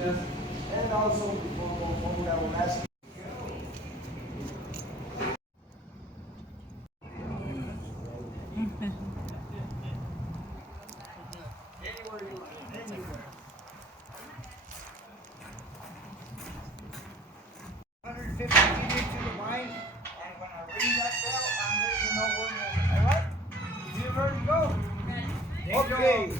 Yes. And also, before we go forward, I will ask you. Anywhere you like, anywhere. 150 feet into the mine, and when I ring that bell, I'm letting you know we're moving. All right? You ready to go? Okay.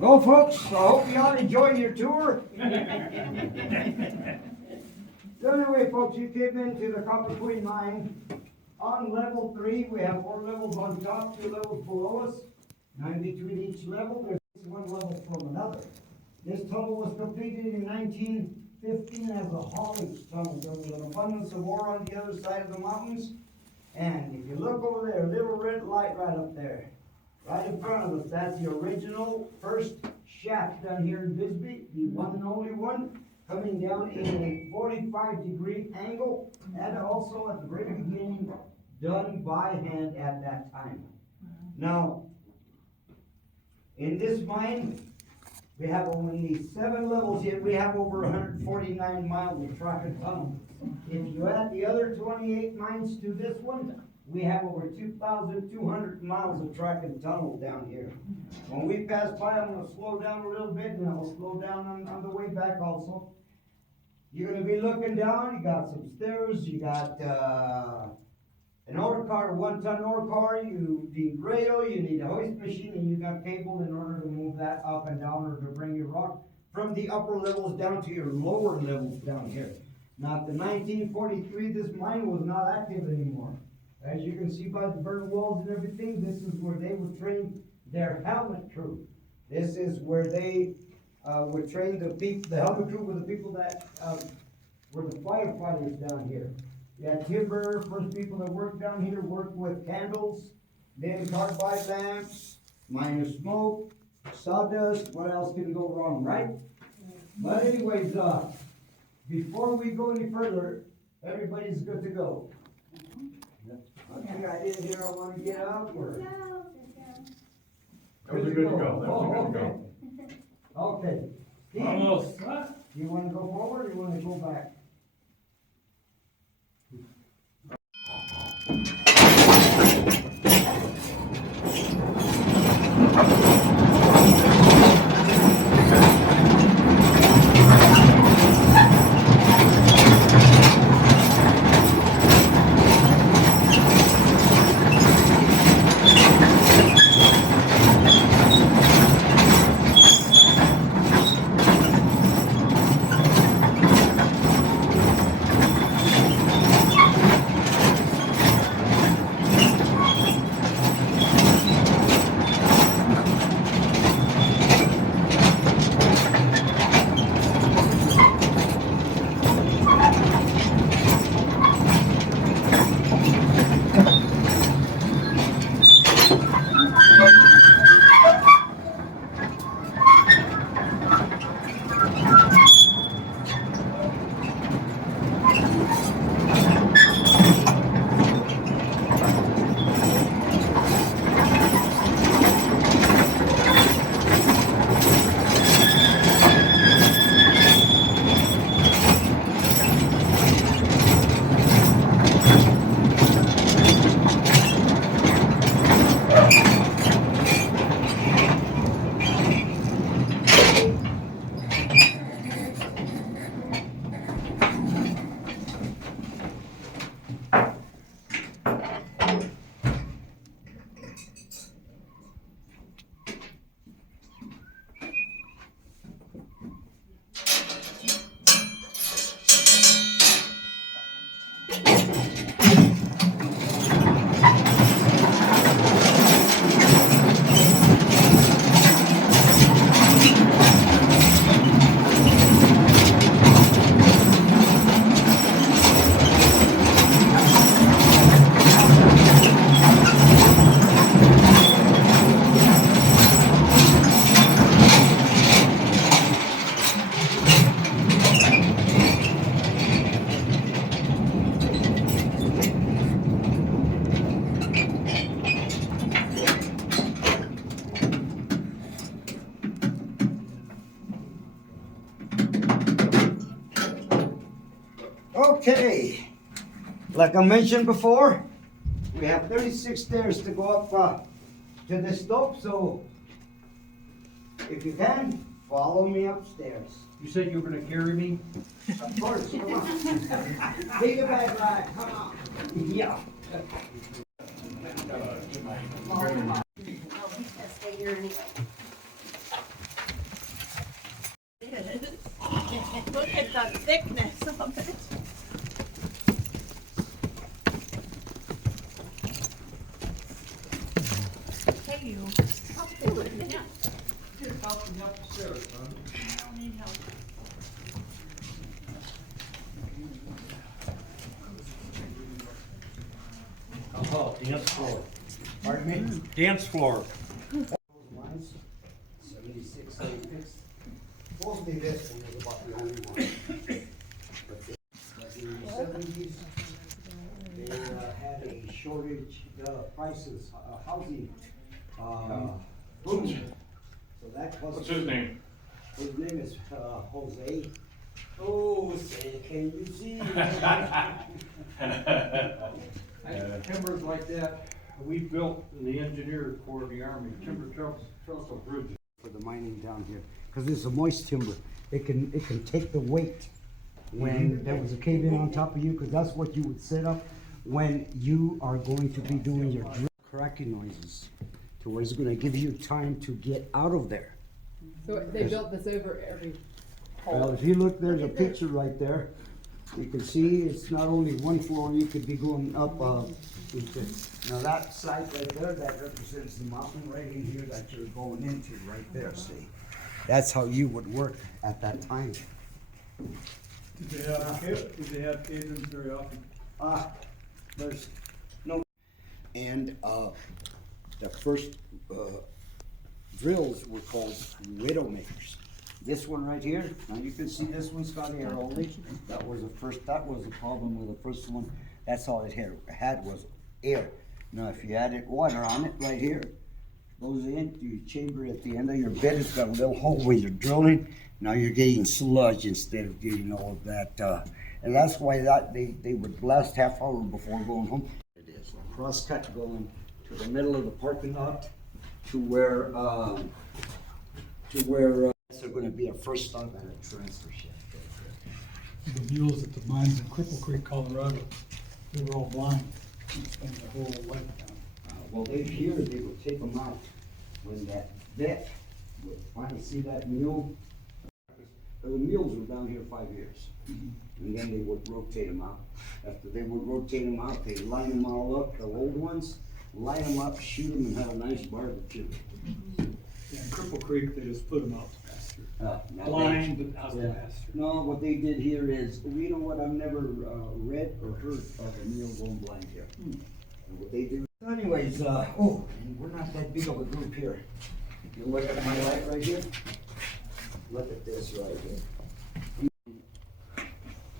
Well, folks, I hope you all enjoyed your tour. So anyway, folks, you came into the Copper Queen mine. On level 3, we have 4 levels on top, 2 levels below us. Now in between each level, there's one level from another. This tunnel was completed in 1915 as a haulage tunnel. There was an abundance of ore on the other side of the mountains. And if you look over there, a little red light right up there, right in front of us, that's the original first shaft done here in Bisbee, the one and only one, coming down in a 45-degree angle, and also at the very beginning, done by hand at that time. Now, in this mine, we have only 7 levels yet. We have over 149 miles of track and tunnel. If you add the other 28 mines to this one, we have over 2,200 miles of track and tunnel down here. When we pass by, I'm going to slow down a little bit, and I'll slow down on the way back also. You're going to be looking down. You got some stairs. You got an ore car, 1-ton ore car. You need rail. You need a hoist machine, and you got cable in order to move that up and down, or to bring your rock from the upper levels down to your lower levels down here. Now, in 1943, this mine was not active anymore. As you can see by the burnt walls and everything, this is where they would train their helmet crew. This is where they would train the helmet crew were the people that were the firefighters down here. You had timber, first people that worked down here worked with candles, then carbide lamps, minor smoke, sawdust. What else can go wrong, right? But anyways, before we go any further, everybody's good to go. Okay, I didn't hear I want to get up or. Those are good to go. Those are good to go. Okay. Steve, Almost. you want to go forward or you want to go back? Okay, like I mentioned before, we have 36 stairs to go up to the slope, so if you can, follow me upstairs. You said you were gonna carry me? Of course, come on. Take a bag ride, come on. Yeah. Stay here anyway. Look at the thickness of it. Hey, you. I'll do it, yeah. I don't need help. Oh, dance floor. Pardon me? Dance floor. Lines, 76, 76. Mostly this one was about the only one. But in the 70s, they had a shortage, prices, housing, boom. So that caused. What's his name? His name is Jose. Oh, say, can you see? Timbers like that, we built in the engineer corps of the army, timber trestle bridges. For the mining down here, because it's a moist timber. It can take the weight when there was a cave in on top of you, because that's what you would set up when you are going to be doing your drill cracking noises, to where it's gonna give you time to get out of there. So they built this over every Well, hole. if you look, there's a picture right there. You can see it's not only one floor, you could be going up, now that site right there, that represents the mountain right in here that you're going into, right there, see? That's how you would work at that time. Did they have cave-ins very often? There's no. And, the first, drills were called widowmakers. This one right here, now you can see this one's got air only. That was the problem with the first one. That's all it had was air. Now, if you added water on it right here, goes into your chamber at the end of your bed. It's got a little hole where you're drilling. Now you're getting sludge instead of getting all of that, and that's why they would blast half hour before going home. It is a cross cut going to the middle of the parking lot to where they're gonna be a first stop at a transfer shaft. The mules at the mines in Cripple Creek, Colorado, they were all blind, spent their whole lifetime. Well, they would take them out when that vet would finally see that mule. The mules were down here 5 years, and then they would rotate them out. After they would rotate them out, they'd line them all up, the old ones, line them up, shoot them, and have a nice barbecue. In Cripple Creek, they just put them out to pasture. Now they- Blind, but out to Yeah. pasture. No, what they did here is, you know what, I've never read or heard of a mule going blind here. And what they do. Anyways, we're not that big of a group here. If you look at my light right here, look at this right here.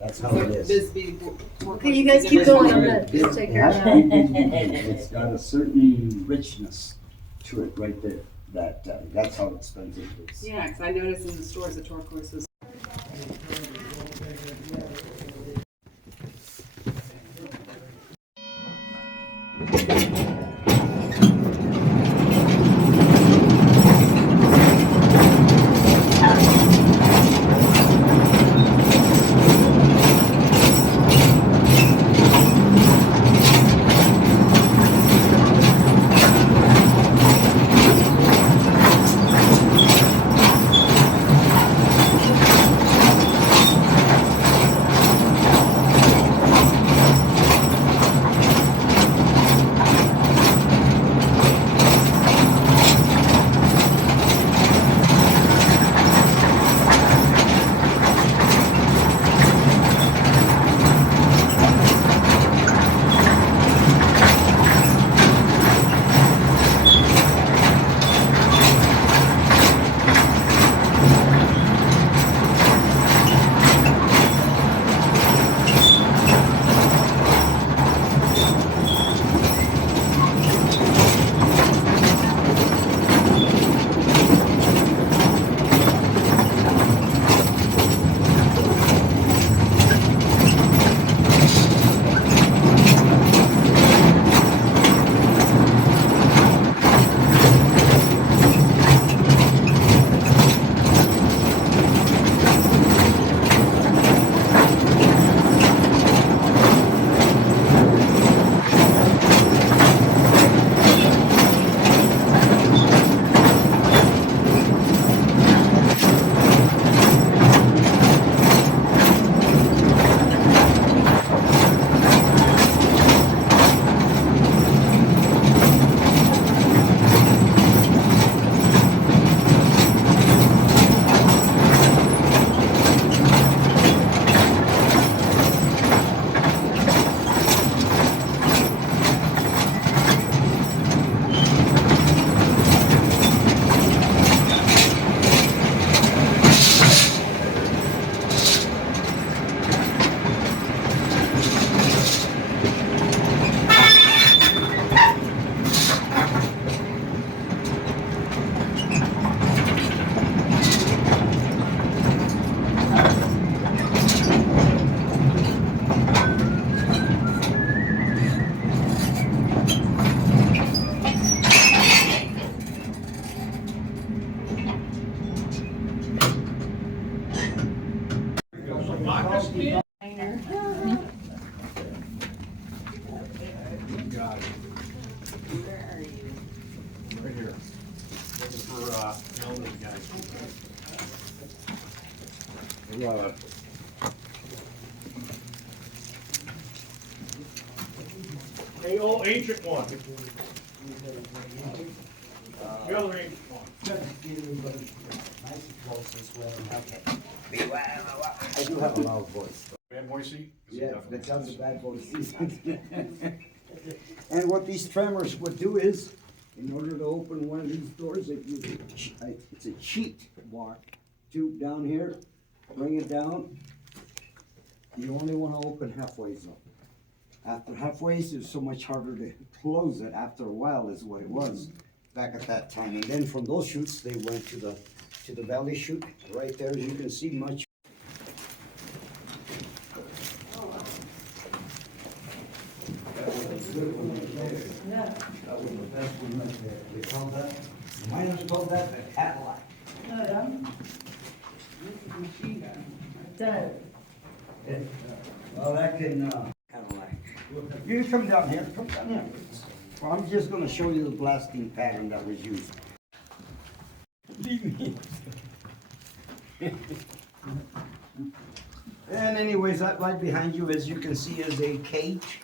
That's how it is. Bisbee. Okay, you guys keep going, I'm gonna just take care of that. It's got a certain richness to it right there. That's how expensive it is. Yeah, 'cause I noticed in the stores that turquoise was. rod. A old ancient one. The other ancient one. I do have a loud voice. Bad boy seat? Yeah, that sounds a bad voice. And what these tremors would do is, in order to open one of these doors, it's a sheet bar tube down here, bring it down. You only wanna open halfway though. After halfway, it's so much harder to close it after a while is what it was back at that time. And then from those chutes, they went to the valley chute, right there, as you can see much. That was the best one right there. We called that, miners called that the Cadillac. Well, that can, Cadillac. You come down here, please. Well, I'm just gonna show you the blasting pattern that was used. Leave me. And anyways, that right behind you, as you can see, is a cage.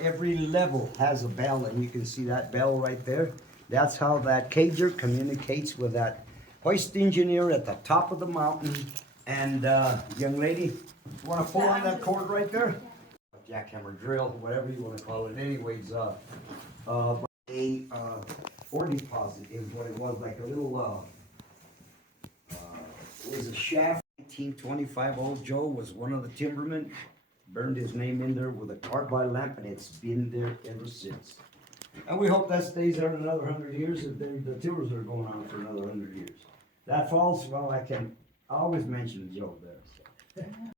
Every level has a bell, and you can see that bell right there. That's how that cager communicates with that hoist engineer at the top of the mountain. And, young lady, you wanna pull on that cord right there? Jackhammer drill, whatever you wanna call it. Anyways, ore deposit is what it was, like a little, it was a shaft. 1925, old Joe was one of the timbermen, burned his name in there with a carbide lamp, and it's been there ever since. And we hope that stays there another 100 years, if the tours are going on for another 100 years. That falls, well, I always mention Joe there. So.